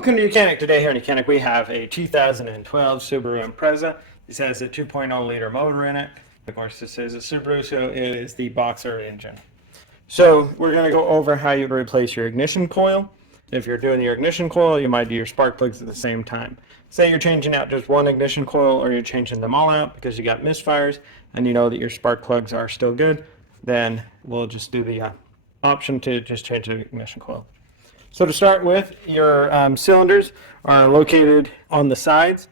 Welcome to YOUCANIC. Today here in YOUCANIC we have a 2012 Subaru Impreza. This has a 2.0 liter motor in it. Of course this is a Subaru, so it is the boxer engine. So we're going to go over how you replace your ignition coil. If you're doing your ignition coil, you might do your spark plugs at the same time. Say you're changing out just one ignition coil, or you're changing them all out because you got misfires and you know that your spark plugs are still good, then we'll just do the option to just change the ignition coil. So to start with, your cylinders are located on the sides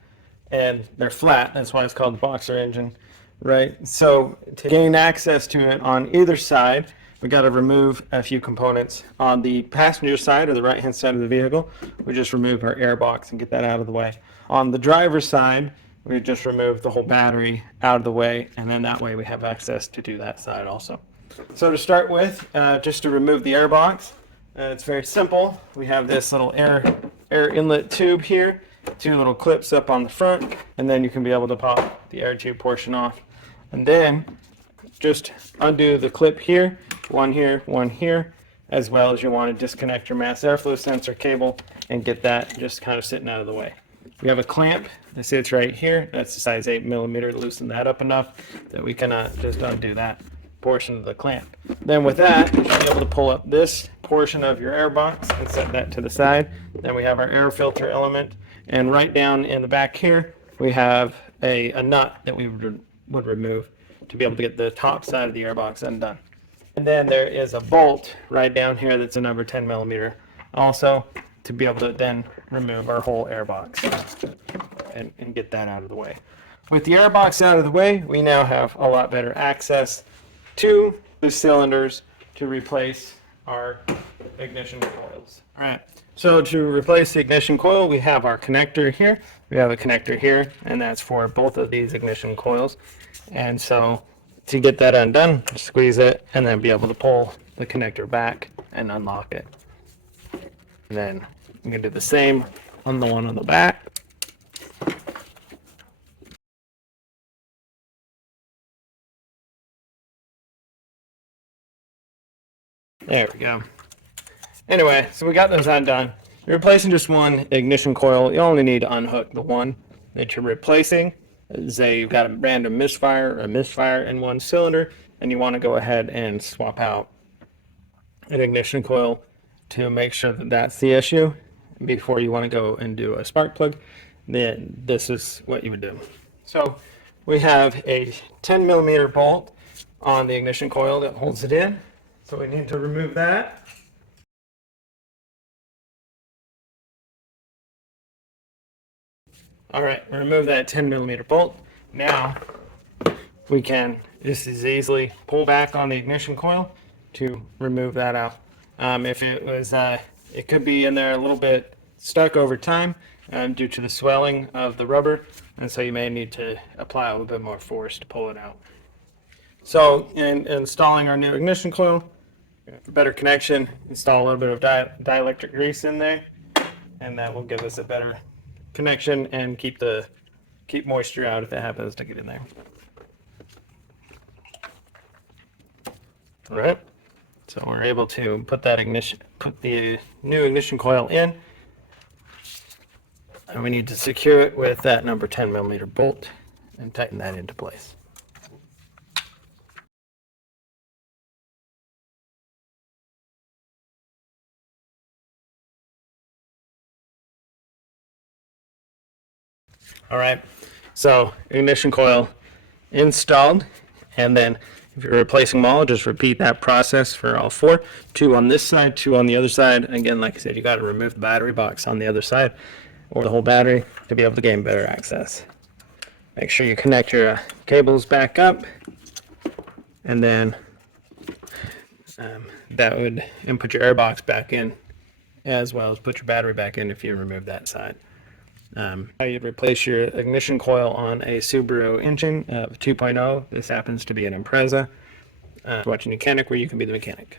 and they're flat. That's why it's called the boxer engine, right? So to gain access to it on either side, we got to remove a few components. On the passenger side or the right hand side of the vehicle, we just remove our air box and get that out of the way. On the driver's side, we just remove the whole battery out of the way, and then that way we have access to do that side also. So to start with, just to remove the air box, it's very simple. We have this little air inlet tube here, two little clips up on the front, and then you can be able to pop the air tube portion off. And then just undo the clip here, one here, as well as you want to disconnect your mass airflow sensor cable and get that just kind of sitting out of the way. We have a clamp that sits right here. That's a size 8mm to loosen that up enough that we can just undo that portion of the clamp. Then with that, you'll be able to pull up this portion of your air box and set that to the side. Then we have our air filter element, and right down in the back here we have a nut that we would remove to be able to get the top side of the air box undone. And then there is a bolt right down here that's a number 10mm also, to be able to then remove our whole air box and get that out of the way. With the air box out of the way, we now have a lot better access to the cylinders to replace our ignition coils. All right, so to replace the ignition coil, we have our connector here. We have a connector here, and that's for both of these ignition coils. And so to get that undone, squeeze it and then be able to pull the connector back and unlock it. And then we can do the same on the one on the back. There we go. Anyway, so we got those undone. You're replacing just one ignition coil. You only need to unhook the one that you're replacing. Say you've got a random misfire or a misfire in one cylinder, and you want to go ahead and swap out an ignition coil to make sure that that's the issue before you want to go and do a spark plug. Then this is what you would do. So we have a 10mm bolt on the ignition coil that holds it in. So we need to remove that. All right, remove that 10mm bolt. Now we can just as easily pull back on the ignition coil to remove that out. If it was, it could be in there a little bit stuck over time due to the swelling of the rubber, and so you may need to apply a little bit more force to pull it out. So in installing our new ignition coil, for better connection, install a little bit of dielectric grease in there, and that will give us a better connection and keep moisture out if it happens to get in there. All right, so we're able to put the new ignition coil in, and we need to secure it with that number 10mm bolt and tighten that into place. All right, so ignition coil installed, and then if you're replacing them all, just repeat that process for all four. Two on this side, two on the other side. Again, like I said, you got to remove the battery box on the other side or the whole battery to be able to gain better access. Make sure you connect your cables back up, and then that would input your air box back in, as well as put your battery back in if you remove that side. How you'd replace your ignition coil on a Subaru engine 2.0. This happens to be an Impreza. Watching YOUCANIC, where you can be the mechanic.